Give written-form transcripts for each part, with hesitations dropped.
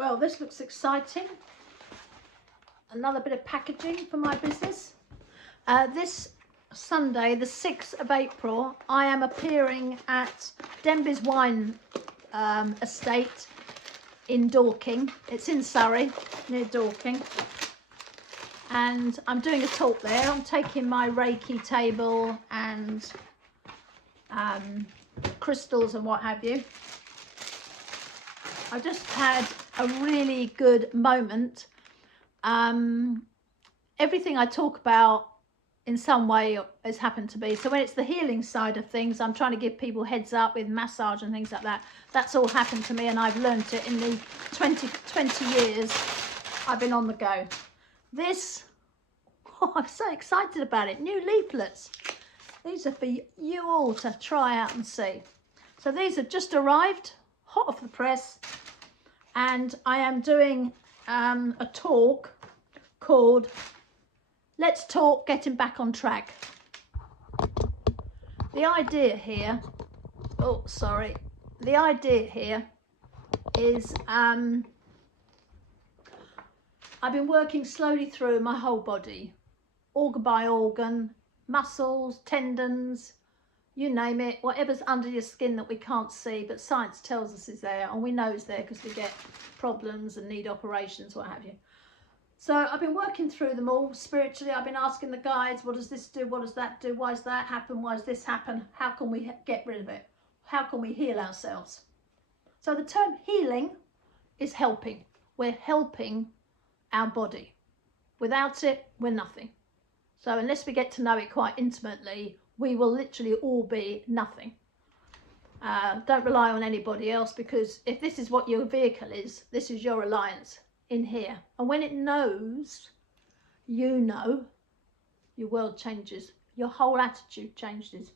Well, this looks exciting. Another bit of packaging for my business. This Sunday, the 6th of April, I am appearing at Denby's Wine Estate in Dorking. It's in Surrey, near Dorking. And I'm doing a talk there. I'm taking my Reiki table and crystals and what have you. I just had a really good moment. Everything I talk about in some way has happened to me. So when it's the healing side of things, I'm trying to give people heads up with massage and things like that. That's all happened to me, and I've learned it in the 20 years I've been on the go. This, oh, I'm so excited about it. New leaflets. These are for you all to try out and see. So these have just arrived, hot off the press, and I am doing a talk called Let's Talk Getting Back on Track. The idea here, the idea here is I've been working slowly through my whole body, organ by organ, muscles, tendons, you name it, whatever's under your skin that we can't see, but science tells us is there, and we know it's there because we get problems and need operations, what have you. So I've been working through them all spiritually. I've been asking the guides, what does this do? What does that do? Why does that happen? Why does this happen? How can we get rid of it? How can we heal ourselves? So the term healing is helping. We're helping our body. Without it, we're nothing. So unless we get to know it quite intimately, we will literally all be nothing. Don't rely on anybody else, because if this is what your vehicle is, this is your reliance in here. And when it knows, you know, your world changes. Your whole attitude changes.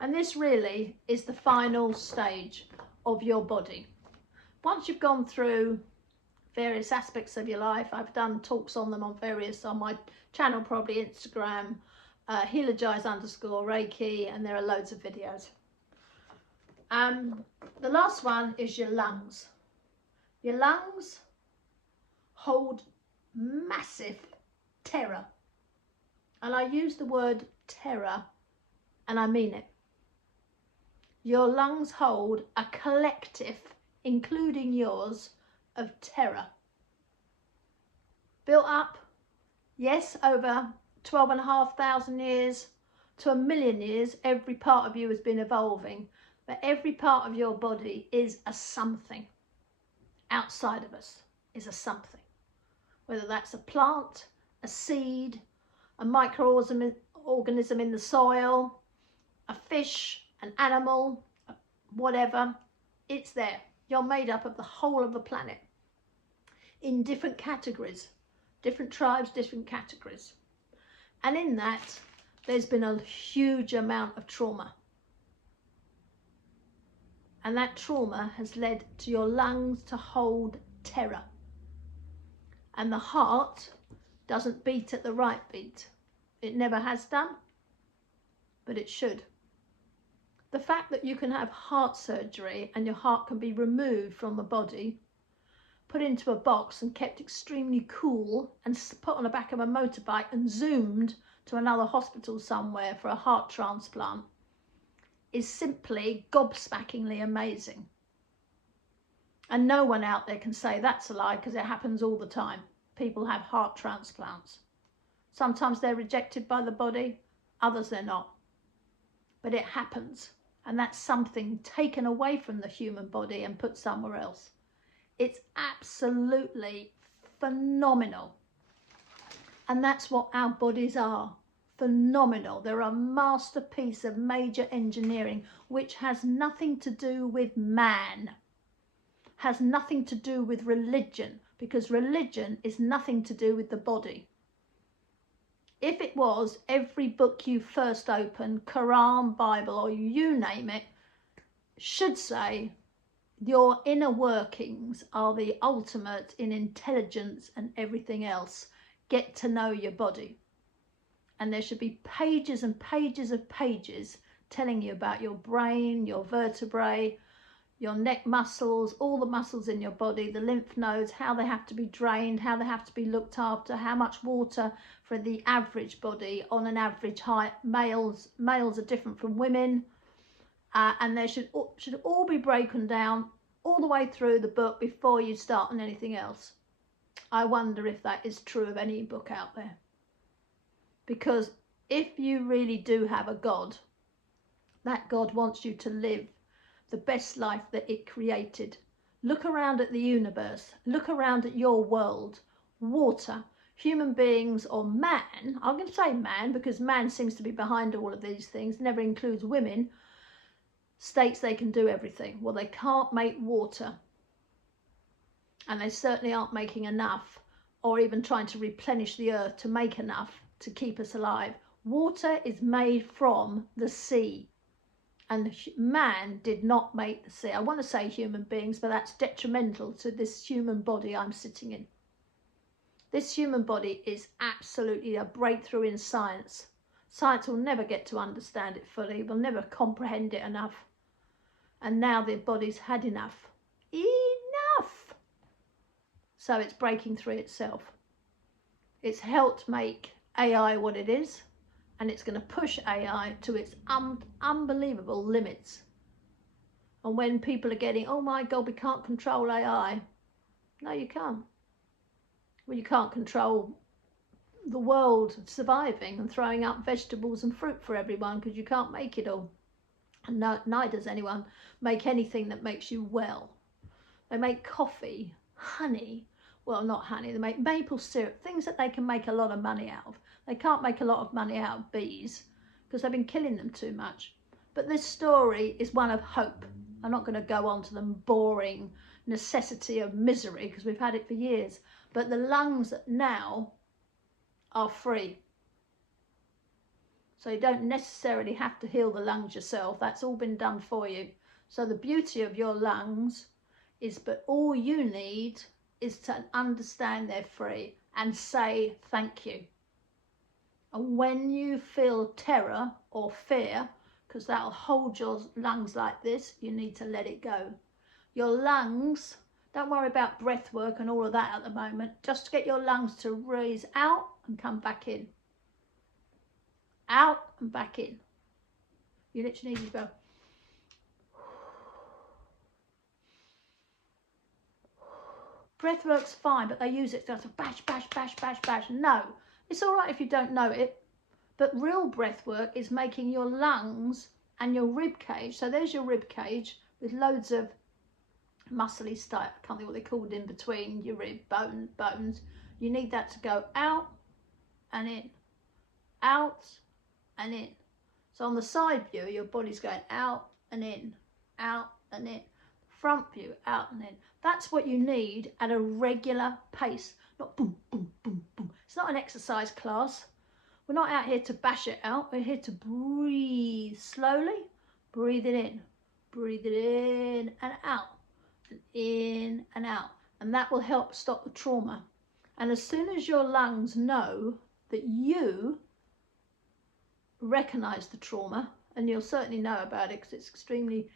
And this really is the final stage of your body. Once you've gone through various aspects of your life, I've done talks on them on my channel, probably Instagram, healergize_Reiki, and there are loads of videos. The last one is your lungs. Your lungs hold massive terror, and I use the word terror and I mean it. Your lungs hold a collective, including yours, of terror, built up, yes, over 12,500 years to 1,000,000 years. Every part of you has been evolving, but every part of your body is a something outside of us, is a something. Whether that's a plant, a seed, a microorganism in the soil, a fish, an animal, whatever, it's there. You're made up of the whole of the planet in different categories, different tribes, different categories. And in that, there's been a huge amount of trauma. And that trauma has led to your lungs to hold terror. And the heart doesn't beat at the right beat. It never has done, but it should. The fact that you can have heart surgery and your heart can be removed from the body, put into a box and kept extremely cool and put on the back of a motorbike and zoomed to another hospital somewhere for a heart transplant is simply gobsmackingly amazing. And no one out there can say that's a lie, because it happens all the time. People have heart transplants. Sometimes they're rejected by the body, others they're not. But it happens, and that's something taken away from the human body and put somewhere else. It's absolutely phenomenal. And that's what our bodies are. Phenomenal. They're a masterpiece of major engineering, which has nothing to do with man. Has nothing to do with religion, because religion is nothing to do with the body. If it was, every book you first open, Quran, Bible, or you name it, should say your inner workings are the ultimate in intelligence and everything else. Get to know your body. And there should be pages and pages of pages telling you about your brain, your vertebrae, your neck muscles, all the muscles in your body, the lymph nodes, how they have to be drained, how they have to be looked after, how much water for the average body on an average height. Males are different from women, and they should all be broken down all the way through the book before you start on anything else. I wonder if that is true of any book out there. Because if you really do have a God, that God wants you to live the best life that it created. Look around at the universe. Look around at your world. Water, human beings, or man. I'm going to say man because man seems to be behind all of these things. Never includes women. States they can do everything. Well, they can't make water. And they certainly aren't making enough, or even trying to replenish the earth to make enough to keep us alive. Water is made from the sea. And man did not make the sea. I want to say human beings, but that's detrimental to this human body I'm sitting in. This human body is absolutely a breakthrough in science. Science will never get to understand it fully, will never comprehend it enough. And now the body's had enough. Enough! So it's breaking through itself. It's helped make AI what it is. And it's going to push AI to its unbelievable limits. And when people are getting, oh my God, we can't control AI. No, you can't. Well, you can't control the world surviving and throwing up vegetables and fruit for everyone because you can't make it all. And neither does anyone make anything that makes you well. They make coffee, honey. Well, not honey. They make maple syrup, things that they can make a lot of money out of. They can't make a lot of money out of bees because they've been killing them too much. But this story is one of hope. I'm not going to go on to the boring necessity of misery because we've had it for years. But the lungs now are free. So you don't necessarily have to heal the lungs yourself. That's all been done for you. So the beauty of your lungs is, but all you need is to understand they're free and say thank you. And when you feel terror or fear, because that'll hold your lungs like this, you need to let it go. Your lungs, don't worry about breath work and all of that at the moment. Just get your lungs to raise out and come back in. Out and back in. You literally need to go. Breath work's fine, but they use it to bash, bash, bash, bash, bash. No, it's all right if you don't know it. But real breath work is making your lungs and your rib cage. So there's your rib cage with loads of muscly stuff. I can't think what they're called in between your rib bones. You need that to go out and in, out and in. So on the side view, your body's going out and in, out and in. Front view, out and in. That's what you need at a regular pace, not boom, boom, boom, boom. It's not an exercise class. We're not out here to bash it out. We're here to breathe slowly. Breathe it in and out, and in and out. And that will help stop the trauma. And as soon as your lungs know that you recognize the trauma, and you'll certainly know about it because it's extremely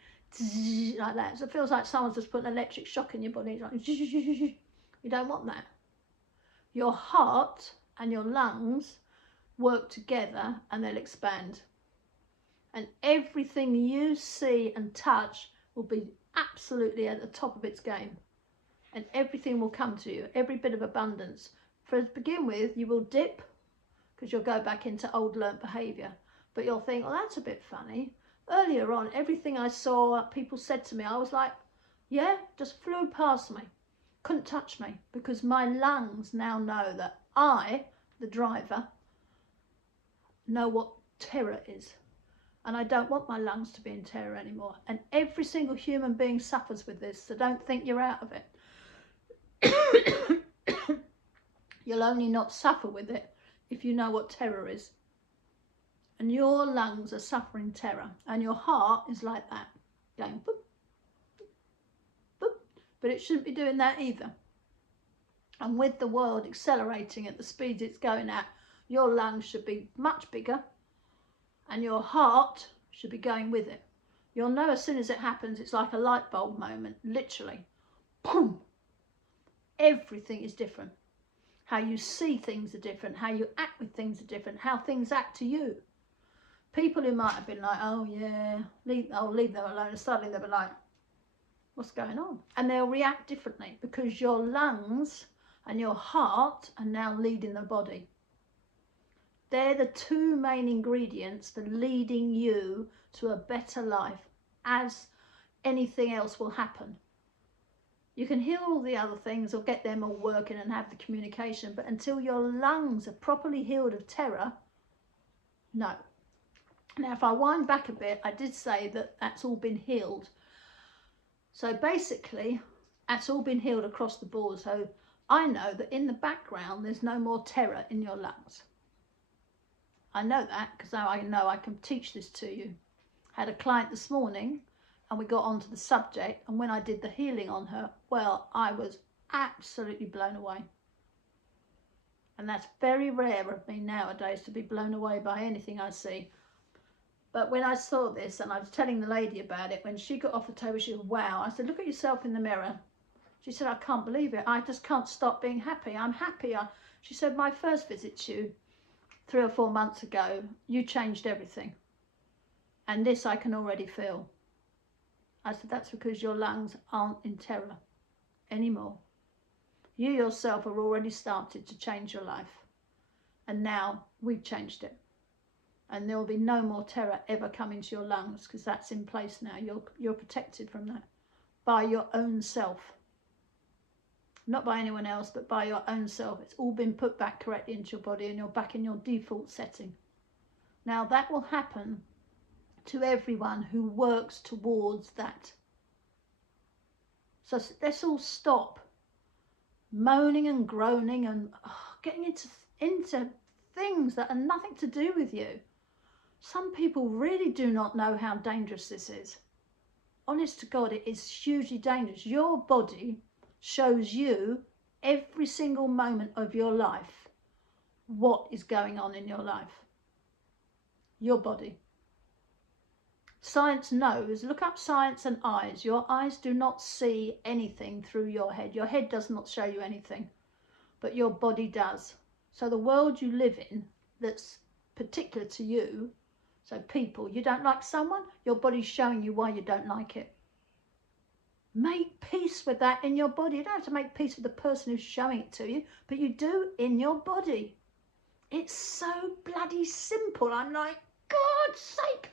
like that. So it feels like someone's just put an electric shock in your body. It's like, you don't want that. Your heart and your lungs work together and they'll expand. And everything you see and touch will be absolutely at the top of its game. And everything will come to you, every bit of abundance. For to begin with, you will dip because you'll go back into old learnt behaviour. But you'll think, well, that's a bit funny. Earlier on, everything I saw, people said to me, I was like, yeah, just flew past me. Couldn't touch me because my lungs now know that I, the driver, know what terror is. And I don't want my lungs to be in terror anymore. And every single human being suffers with this, so don't think you're out of it. You'll only not suffer with it if you know what terror is. And your lungs are suffering terror. And your heart is like that, going boop, boop. But it shouldn't be doing that either. And with the world accelerating at the speed it's going at, your lungs should be much bigger and your heart should be going with it. You'll know as soon as it happens. It's like a light bulb moment, literally. Boom! Everything is different. How you see things are different. How you act with things are different. How things act to you. People who might have been like, oh yeah, I'll leave them alone, and suddenly they'll be like, what's going on? And they'll react differently because your lungs and your heart are now leading the body. They're the two main ingredients for leading you to a better life, as anything else will happen. You can heal all the other things or get them all working and have the communication, but until your lungs are properly healed of terror, no. Now, if I wind back a bit, I did say that that's all been healed. So basically, that's all been healed across the board. So I know that in the background, there's no more terror in your lungs. I know that because now I know I can teach this to you. I had a client this morning and we got onto the subject, and when I did the healing on her, well, I was absolutely blown away. And that's very rare of me nowadays, to be blown away by anything I see. But when I saw this, and I was telling the lady about it, when she got off the table, she said, wow. I said, look at yourself in the mirror. She said, I can't believe it. I just can't stop being happy. I'm happy. She said, my first visit to you 3 or 4 months ago, you changed everything. And this I can already feel. I said, that's because your lungs aren't in terror anymore. You yourself have already started to change your life. And now we've changed it. And there will be no more terror ever coming to your lungs, because that's in place now. You're protected from that by your own self. Not by anyone else, but by your own self. It's all been put back correctly into your body, and you're back in your default setting. Now that will happen to everyone who works towards that. So let's all stop moaning and groaning and getting into things that are nothing to do with you. Some people really do not know how dangerous this is. Honest to God, it is hugely dangerous. Your body shows you every single moment of your life what is going on in your life. Your body. Science knows. Look up science and eyes. Your eyes do not see anything through your head. Your head does not show you anything, but your body does. So the world you live in that's particular to you, so people, you don't like someone, your body's showing you why you don't like it. Make peace with that in your body. You don't have to make peace with the person who's showing it to you, but you do in your body. It's so bloody simple. I'm like, God's sake.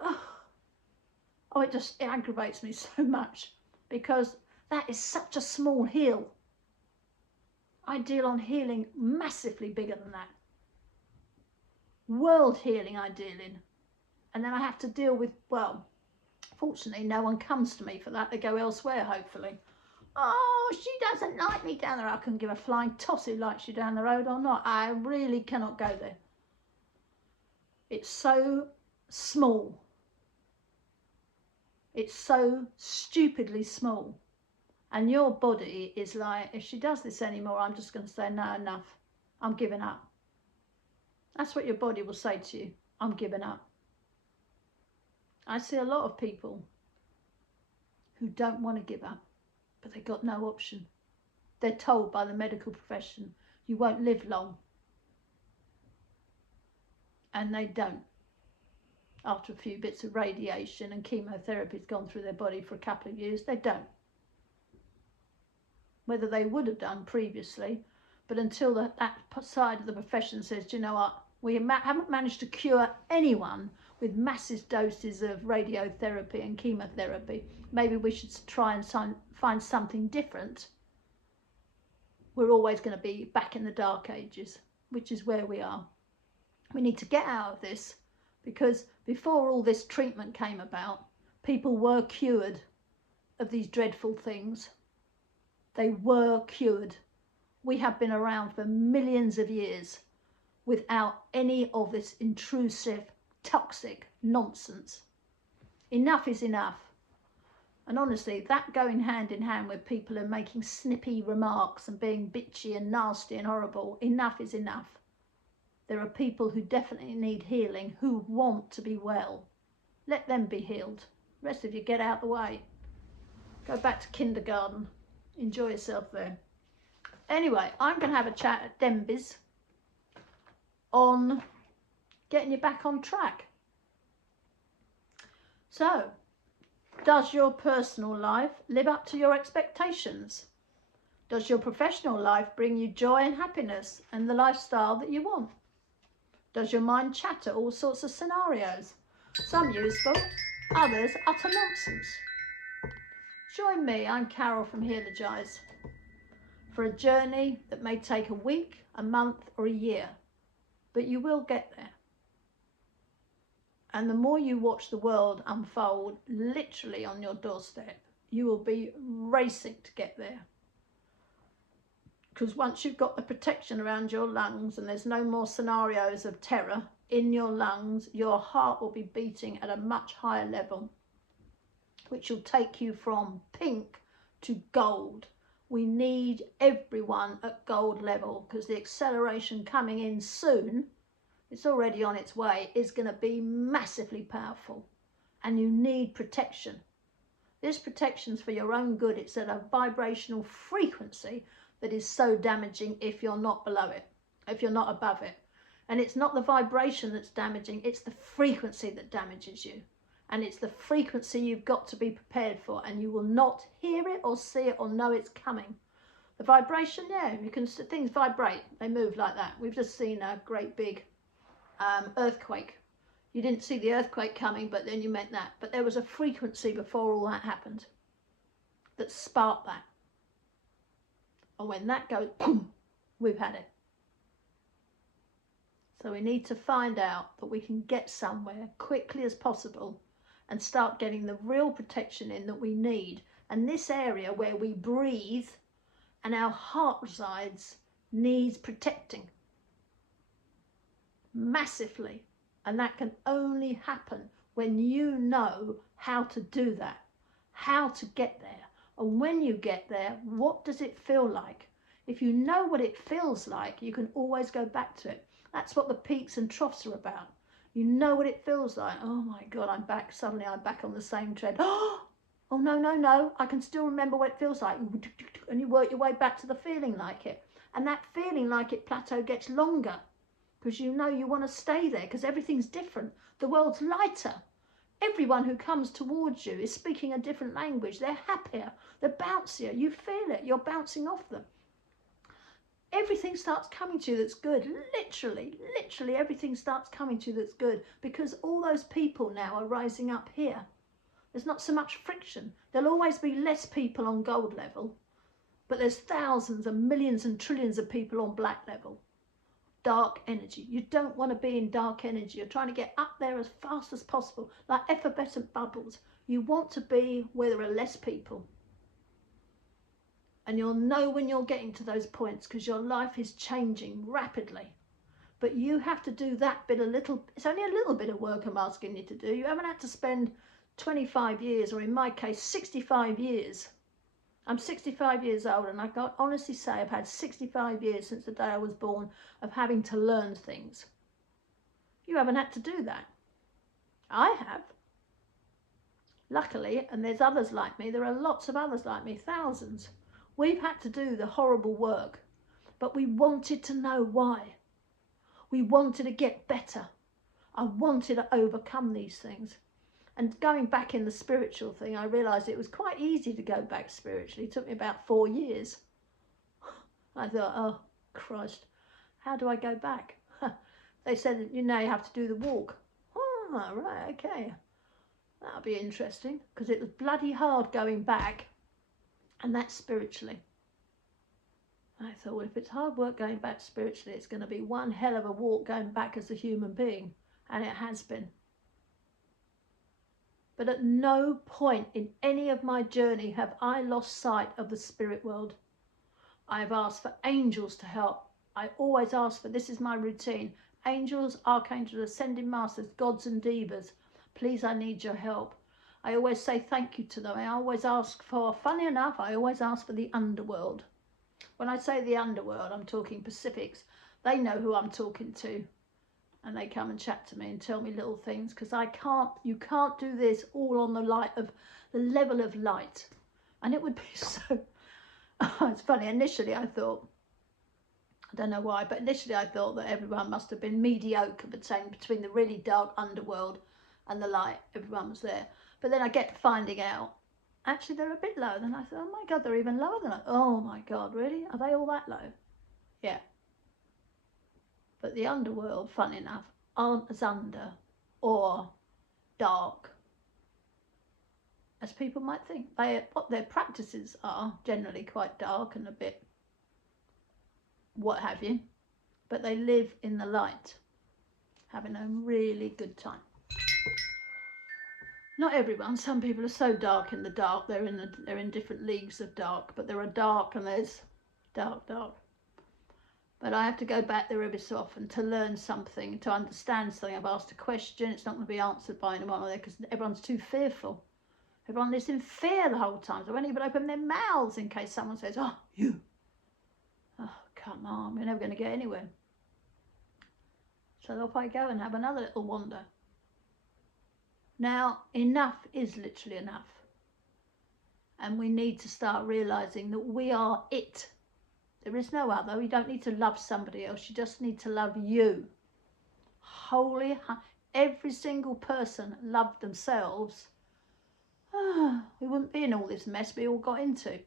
Oh, it aggravates me so much, because that is such a small heal. I deal on healing massively bigger than that. World healing I deal in. And then I have to deal with, well, fortunately no one comes to me for that. They go elsewhere, hopefully. Oh, she doesn't like me down there. I couldn't give a flying toss who likes you down the road or not. I really cannot go there. It's so small. It's so stupidly small. And your body is like, if she does this anymore, I'm just going to say, no, enough. I'm giving up. That's what your body will say to you. I'm giving up. I see a lot of people who don't want to give up, but they've got no option. They're told by the medical profession, you won't live long. And they don't. After a few bits of radiation and chemotherapy has gone through their body for a couple of years, they don't. Whether they would have done previously, but until that side of the profession says, do you know what, we haven't managed to cure anyone with massive doses of radiotherapy and chemotherapy. Maybe we should try and find something different. We're always going to be back in the dark ages, which is where we are. We need to get out of this, because before all this treatment came about, people were cured of these dreadful things. They were cured. We have been around for millions of years without any of this intrusive, toxic nonsense. Enough is enough. And honestly, that going hand in hand with people are making snippy remarks and being bitchy and nasty and horrible, enough is enough. There are people who definitely need healing, who want to be well. Let them be healed. The rest of you get out the way. Go back to kindergarten. Enjoy yourself there. Anyway, I'm going to have a chat at Denby's on getting you back on track. So, does your personal life live up to your expectations? Does your professional life bring you joy and happiness and the lifestyle that you want? Does your mind chatter all sorts of scenarios? Some useful, others utter nonsense. Join me, I'm Carol from Healogize, for a journey that may take a week, a month or a year, but you will get there. And the more you watch the world unfold literally on your doorstep, you will be racing to get there. Because once you've got the protection around your lungs and there's no more scenarios of terror in your lungs, your heart will be beating at a much higher level, which will take you from pink to gold. We need everyone at gold level, because the acceleration coming in soon, it's already on its way, is going to be massively powerful, and you need protection. This protection's for your own good. It's at a vibrational frequency that is so damaging if you're not below it, if you're not above it. And it's not the vibration that's damaging, it's the frequency that damages you. And it's the frequency you've got to be prepared for, and you will not hear it or see it or know it's coming. The vibration, yeah, you can, things vibrate, they move like that. We've just seen a great big earthquake. You didn't see the earthquake coming, but then you meant that. But there was a frequency before all that happened that sparked that. And when that goes, boom, we've had it. So we need to find out that we can get somewhere quickly as possible and start getting the real protection in that we need. And this area where we breathe and our heart resides needs protecting massively. And that can only happen when you know how to do that, how to get there. And when you get there, what does it feel like? If you know what it feels like, you can always go back to it. That's what the peaks and troughs are about. You know what it feels like. Oh my God, I'm back. Suddenly I'm back on the same tread. Oh no, I can still remember what it feels like. And you work your way back to the feeling like it. And that feeling like it plateau gets longer, because you know you want to stay there, because everything's different. The world's lighter. Everyone who comes towards you is speaking a different language. They're happier, they're bouncier. You feel it, you're bouncing off them. Everything starts coming to you that's good. Literally everything starts coming to you that's good, because all those people now are rising up here. There's not so much friction. There'll always be less people on gold level, but there's thousands and millions and trillions of people on black level. Dark energy. You don't want to be in dark energy. You're trying to get up there as fast as possible, like effervescent bubbles. You want to be where there are less people. And you'll know when you're getting to those points, because your life is changing rapidly. But you have to do that bit it's only a little bit of work I'm asking you to do. You haven't had to spend 25 years, or in my case, 65 years. I'm 65 years old, and I can honestly say I've had 65 years since the day I was born of having to learn things. You haven't had to do that. I have. Luckily, and there's others like me, there are lots of others like me, thousands. We've had to do the horrible work, but we wanted to know why. We wanted to get better. I wanted to overcome these things. And going back in the spiritual thing, I realised it was quite easy to go back spiritually. It took me about 4 years. I thought, oh, Christ, how do I go back? They said, you know, you have to do the walk. Oh, right, okay. That'll be interesting, because it was bloody hard going back, and that's spiritually. I thought, well, if it's hard work going back spiritually, it's going to be one hell of a walk going back as a human being, and it has been. But at no point in any of my journey have I lost sight of the spirit world. I've asked for angels to help. I always ask for, this is my routine, angels, archangels, ascending masters, gods and divas. Please, I need your help. I always say thank you to them. I always ask for, funny enough, I always ask for the underworld. When I say the underworld, I'm talking Pacifics. They know who I'm talking to. and they come and chat to me and tell me little things, because you can't do this all on the level of light. And it would be so, it's funny, initially I thought, I don't know why, but initially I thought that everyone must have been mediocre between the really dark underworld and the light. Everyone was there. But then I get finding out, actually they're a bit lower than I thought. Oh my God, they're even lower than I thought. Oh my God, really? Are they all that low? Yeah. But the underworld, fun enough, aren't as under or dark as people might think. What their practices are generally quite dark and a bit what have you, but they live in the light, having a really good time. Not everyone. Some people are so dark in the dark. They're in different leagues of dark. But there are dark and there's dark. But I have to go back there every so often to learn something, to understand something. I've asked a question. It's not going to be answered by anyone there because everyone's too fearful. Everyone lives in fear the whole time. So they won't even open their mouths in case someone says, "Oh, you." Oh, come on, we're never going to get anywhere. So off I go and have another little wander. Now, enough is literally enough. And we need to start realising that we are it. There is no other. You don't need to love somebody else. You just need to love you. Every single person loved themselves. We wouldn't be in all this mess we all got into.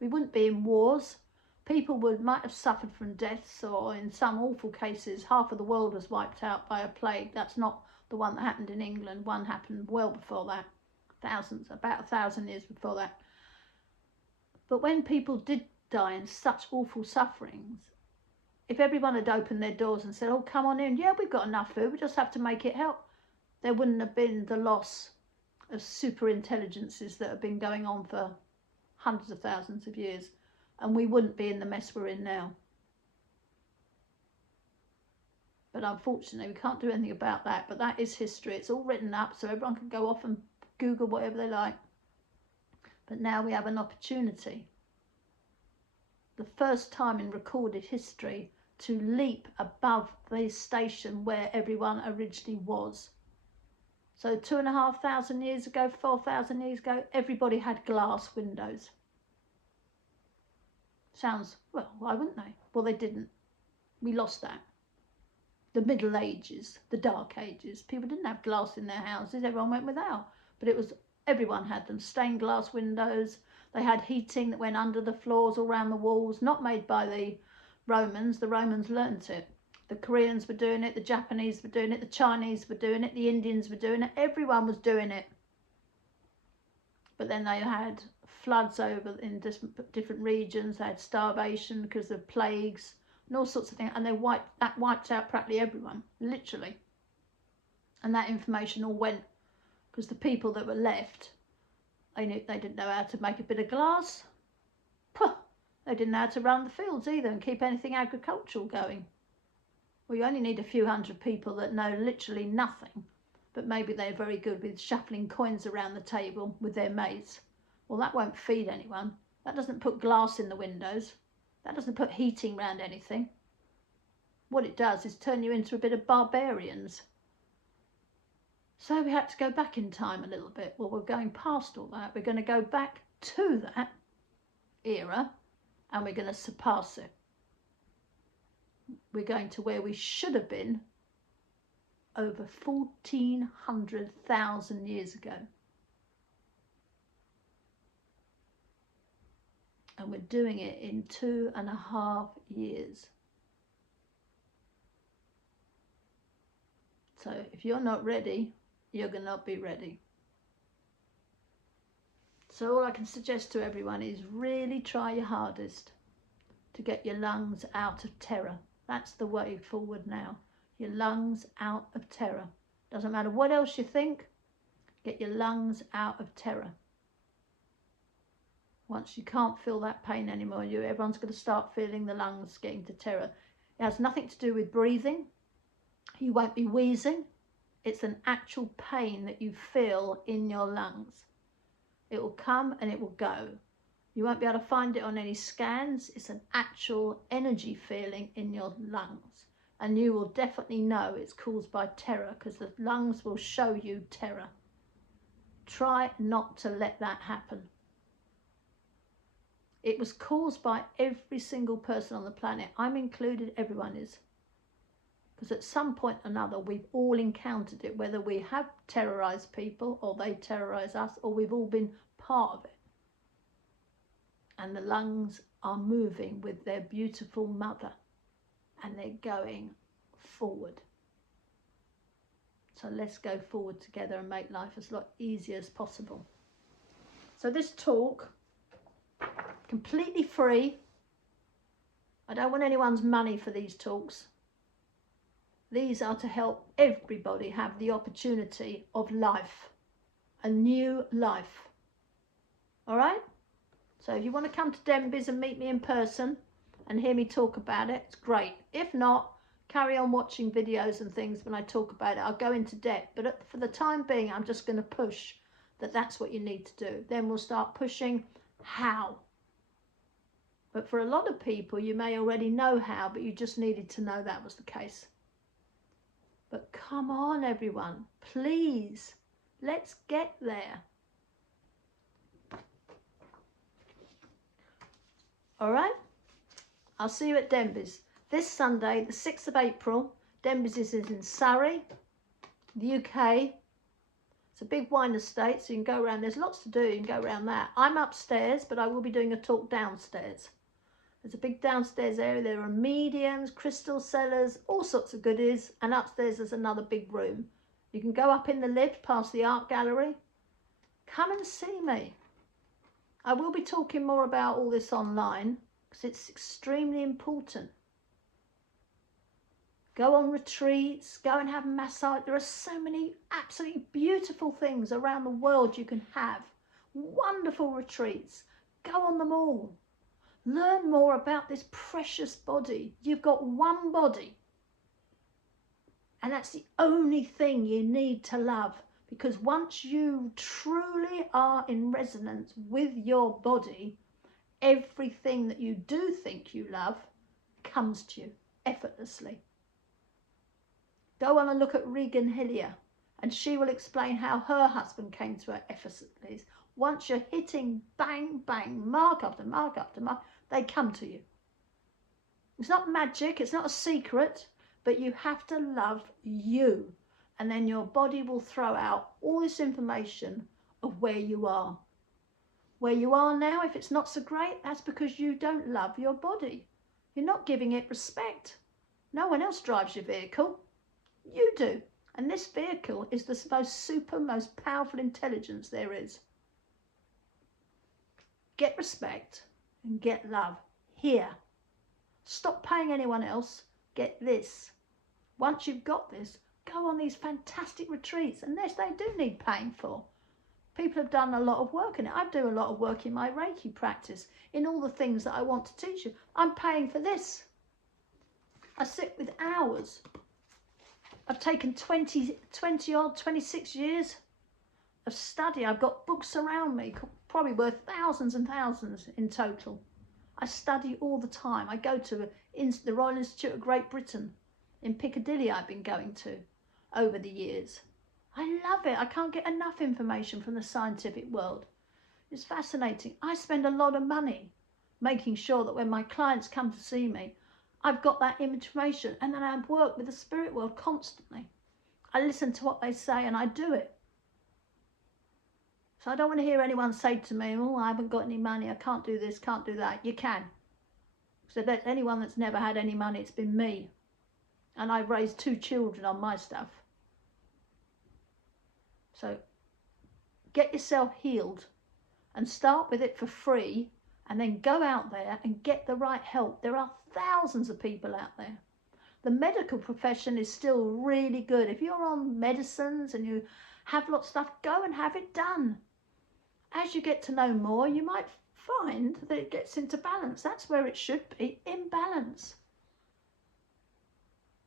We wouldn't be in wars. People might have suffered from deaths, or in some awful cases, half of the world was wiped out by a plague. That's not the one that happened in England. One happened well before that, about 1,000 years before that. But when people did die in such awful sufferings, if everyone had opened their doors and said, "Oh, come on in, yeah, we've got enough food, we just have to make it help," there wouldn't have been the loss of super intelligences that have been going on for hundreds of thousands of years. And we wouldn't be in the mess we're in now. But unfortunately, we can't do anything about that. But that is history. It's all written up, so everyone can go off and Google whatever they like. But now we have an opportunity, the first time in recorded history, to leap above the station where everyone originally was. So 2,500 years ago, 4,000 years ago, everybody had glass windows. Sounds, well, why wouldn't they? Well, they didn't. We lost that. The Middle Ages, the Dark Ages, people didn't have glass in their houses. Everyone went without. But everyone had them. Stained glass windows. They had heating that went under the floors, all around the walls, not made by the Romans. The Romans learnt it. The Koreans were doing it. The Japanese were doing it. The Chinese were doing it. The Indians were doing it. Everyone was doing it. But then they had floods over in different regions. They had starvation because of plagues and all sorts of things, and that wiped out practically everyone, literally. And that information all went, because the people that were left, they didn't know how to make a bit of glass. They didn't know how to run the fields either and keep anything agricultural going. Well, you only need a few hundred people that know literally nothing, but maybe they're very good with shuffling coins around the table with their mates. Well, that won't feed anyone. That doesn't put glass in the windows. That doesn't put heating around anything. What it does is turn you into a bit of barbarians. So we had to go back in time a little bit. Well, we're going past all that. We're going to go back to that era and we're going to surpass it. We're going to where we should have been over 1,400,000 years ago. And we're doing it in 2.5 years. So if you're not ready, you're going to not be ready. So all I can suggest to everyone is really try your hardest to get your lungs out of terror. That's the way forward now. Your lungs out of terror. Doesn't matter what else you think, get your lungs out of terror. Once you can't feel that pain anymore, everyone's going to start feeling the lungs getting to terror. It has nothing to do with breathing. You won't be wheezing. It's an actual pain that you feel in your lungs. It will come and it will go. You won't be able to find it on any scans. It's an actual energy feeling in your lungs. And you will definitely know it's caused by terror, because the lungs will show you terror. Try not to let that happen. It was caused by every single person on the planet. I'm included, everyone is. Because at some point or another, we've all encountered it, whether we have terrorized people or they terrorize us, or we've all been part of it. And the lungs are moving with their beautiful mother, and they're going forward. So let's go forward together and make life as lot easier as possible. So this talk, completely free. I don't want anyone's money for these talks. These are to help everybody have the opportunity of life, a new life. All right? So if you want to come to Denby's and meet me in person and hear me talk about it, it's great. If not, carry on watching videos and things when I talk about it. I'll go into depth, but for the time being, I'm just going to push that that's what you need to do. Then we'll start pushing how. But for a lot of people, you may already know how, but you just needed to know that was the case. But come on, everyone, please, let's get there. All right? I'll see you at Denby's. This Sunday, the 6th of April, Denby's is in Surrey, the UK. It's a big wine estate, so you can go around. There's lots to do. You can go around that. I'm upstairs, but I will be doing a talk downstairs. There's a big downstairs area. There are mediums, crystal sellers, all sorts of goodies. And upstairs there's another big room. You can go up in the lift past the art gallery. Come and see me. I will be talking more about all this online because it's extremely important. Go on retreats, go and have a massage. There are so many absolutely beautiful things around the world you can have. Wonderful retreats. Go on them all. Learn more about this precious body. You've got one body. And that's the only thing you need to love. Because once you truly are in resonance with your body, everything that you do think you love comes to you effortlessly. Go on and look at Regan Hillier, and she will explain how her husband came to her effortlessly. Once you're hitting bang, bang, mark after mark after mark, they come to you. It's not magic, it's not a secret, but you have to love you. And then your body will throw out all this information of where you are. Where you are now, if it's not so great, that's because you don't love your body. You're not giving it respect. No one else drives your vehicle. You do. And this vehicle is the most powerful intelligence there is. Get respect and get love here. Stop paying anyone else. Get this. Once you've got this, go on these fantastic retreats. And this they do need paying for. People have done a lot of work in it. I do a lot of work in my Reiki practice, in all the things that I want to teach you. I'm paying for this. I sit with hours. I've taken 26 years of study. I've got books around me, probably worth thousands and thousands in total. I study all the time. I go to the Royal Institute of Great Britain in Piccadilly I've been going to over the years. I love it. I can't get enough information from the scientific world. It's fascinating. I spend a lot of money making sure that when my clients come to see me, I've got that information, and then I work with the spirit world constantly. I listen to what they say and I do it. So I don't want to hear anyone say to me, oh, I haven't got any money, I can't do this, can't do that. You can. So if there's anyone that's never had any money, it's been me. And I've raised 2 children on my stuff. So get yourself healed and start with it for free, and then go out there and get the right help. There are thousands of people out there. The medical profession is still really good. If you're on medicines and you have lots of stuff, go and have it done. As you get to know more, you might find that it gets into balance. That's where it should be, in balance.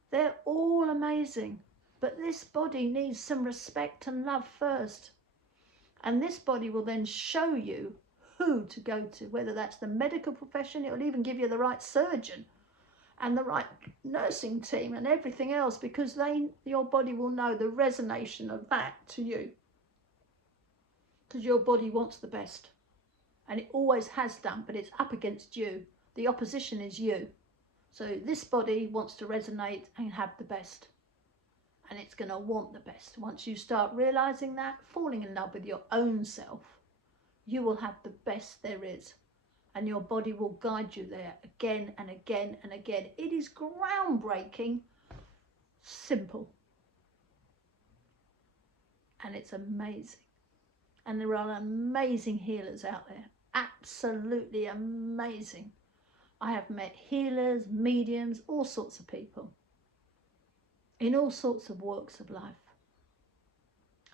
They're all amazing, but this body needs some respect and love first. And this body will then show you who to go to, whether that's the medical profession. It will even give you the right surgeon. and the right nursing team and everything else, because your body will know the resonance of that to you, because your body wants the best, and it always has done, but it's up against you. The opposition is you. So this body wants to resonate and have the best, and it's going to want the best. Once you start realizing that, falling in love with your own self, you will have the best there is. And your body will guide you there again and again and again. It is groundbreaking, simple. And it's amazing. And there are amazing healers out there. Absolutely amazing. I have met healers, mediums, all sorts of people. In all sorts of walks of life.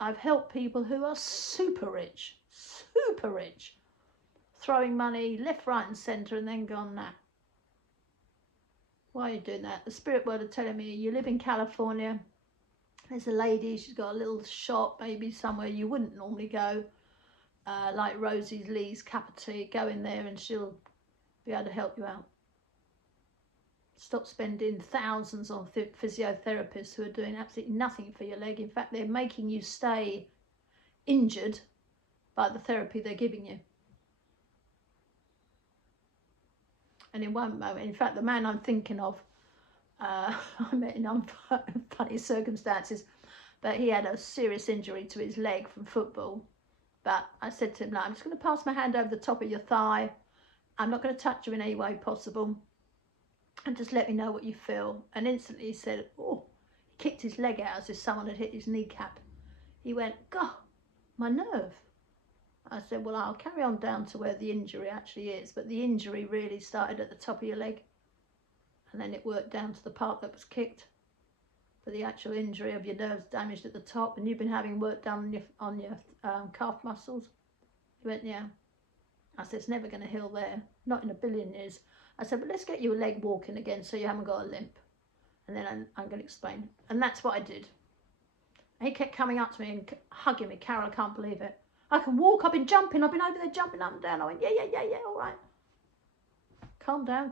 I've helped people who are super rich. Super rich. Throwing money left, right and centre, and then gone, nah. Why are you doing that? The spirit world are telling me, you live in California, there's a lady, she's got a little shop, maybe somewhere you wouldn't normally go, like Rosie Lee's Cup of Tea. Go in there and she'll be able to help you out. Stop spending thousands on physiotherapists who are doing absolutely nothing for your leg. In fact, they're making you stay injured by the therapy they're giving you. And in one moment, in fact, the man I'm thinking of, I met in funny circumstances, but he had a serious injury to his leg from football. But I said to him, like, I'm just going to pass my hand over the top of your thigh. I'm not going to touch you in any way possible. And just let me know what you feel. And instantly he said, oh, he kicked his leg out as if someone had hit his kneecap. He went, God, my nerve. I said, well, I'll carry on down to where the injury actually is, but the injury really started at the top of your leg, and then it worked down to the part that was kicked. But the actual injury of your nerves damaged at the top, and you've been having work done on your calf muscles. He went, yeah. I said, it's never going to heal there, not in a billion years. I said, but let's get you a leg walking again so you haven't got a limp. And then I'm going to explain. And that's what I did. And he kept coming up to me and hugging me. Carol, I can't believe it. I can walk, I've been jumping, I've been over there jumping up and down. I went, yeah, all right. Calm down.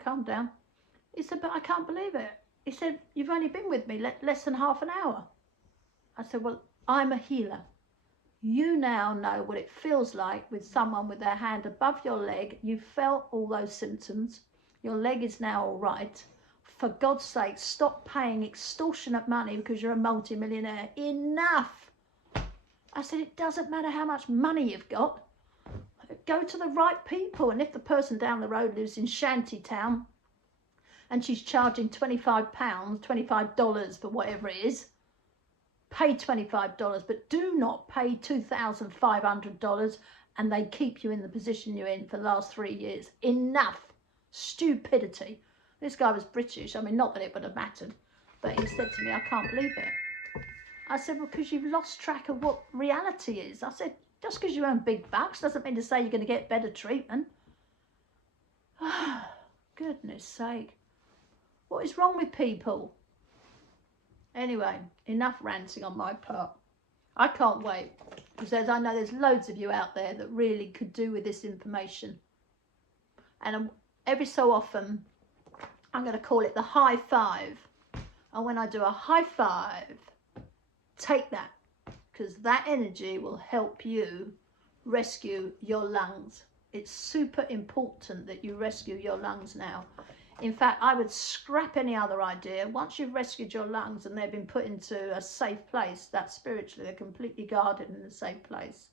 He said, but I can't believe it. He said, you've only been with me less than half an hour. I said, well, I'm a healer. You now know what it feels like with someone with their hand above your leg. You felt all those symptoms. Your leg is now all right. For God's sake, stop paying extortionate money because you're a multi-millionaire. Enough. I said, it doesn't matter how much money you've got. Go to the right people. And if the person down the road lives in Shantytown and she's charging £25, $25 for whatever it is, pay $25, but do not pay $2,500 and they keep you in the position you're in for the last 3 years. Enough. Stupidity. This guy was British. I mean, not that it would have mattered, but he said to me, I can't believe it. I said, well, because you've lost track of what reality is. I said, just because you earn big bucks doesn't mean to say you're going to get better treatment. Goodness sake. What is wrong with people? Anyway, enough ranting on my part. I can't wait, because I know there's loads of you out there that really could do with this information. And every so often, I'm going to call it the high five. And when I do a high five, take that, because that energy will help you rescue your lungs. It's super important that you rescue your lungs now. In fact, I would scrap any other idea. Once you've rescued your lungs and they've been put into a safe place, that spiritually they're completely guarded in a safe place,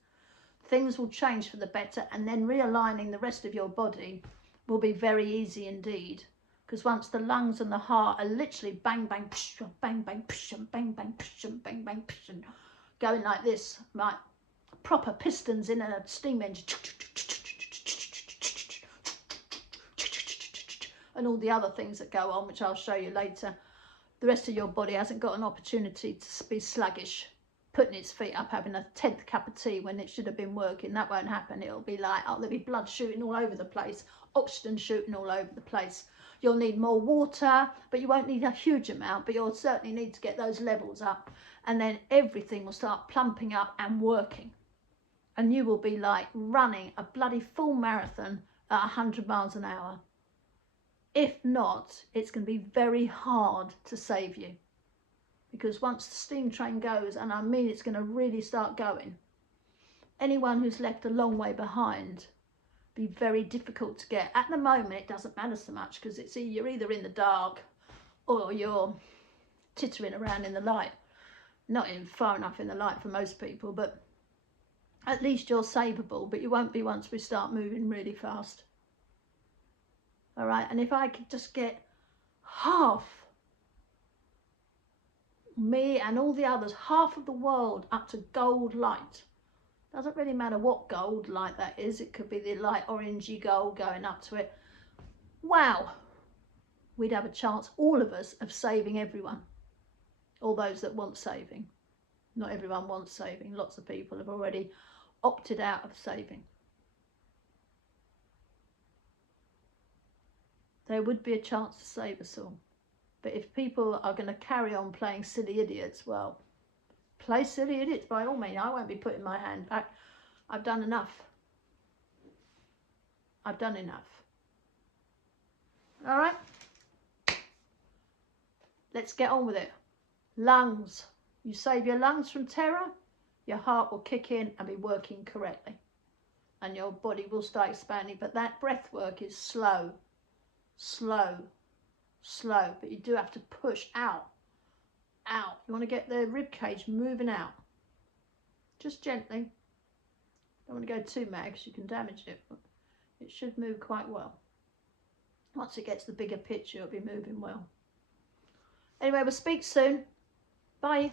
things will change for the better, and then realigning the rest of your body will be very easy indeed. Because once the lungs and the heart are literally bang, bang, psh, bang, bang, psh, bang, bang, psh, bang, bang, psh, going like this, like proper pistons in a steam engine, and all the other things that go on, which I'll show you later, the rest of your body hasn't got an opportunity to be sluggish, putting its feet up, having a 10th cup of tea when it should have been working. That won't happen. It'll be like, oh, there'll be blood shooting all over the place, oxygen shooting all over the place. You'll need more water, but you won't need a huge amount, but you'll certainly need to get those levels up. And then everything will start plumping up and working. And you will be like running a bloody full marathon at 100 miles an hour. If not, it's going to be very hard to save you, because once the steam train goes, and I mean it's going to really start going, anyone who's left a long way behind be very difficult to get. At the moment it doesn't matter so much, because it's you're either in the dark or you're tittering around in the light. Not in far enough in the light for most people, but at least you're savable. But you won't be once we start moving really fast. All right, and if I could just get half, me and all the others, half of the world up to gold light. Doesn't really matter what gold light that is. It could be the light orangey gold going up to it. Wow, we'd have a chance, all of us, of saving everyone. All those that want saving. Not everyone wants saving. Lots of people have already opted out of saving. There would be a chance to save us all. But if people are going to carry on playing silly idiots, well, play silly idiots by all means. I won't be putting my hand back. I've done enough. I've done enough. All right? Let's get on with it. Lungs. You save your lungs from terror, your heart will kick in and be working correctly. And your body will start expanding. But that breath work is slow. Slow. Slow. But you do have to push out. Out. You want to get the rib cage moving out. Just gently. Don't want to go too mad because you can damage it. But it should move quite well. Once it gets the bigger picture, it'll be moving well. Anyway, we'll speak soon. Bye.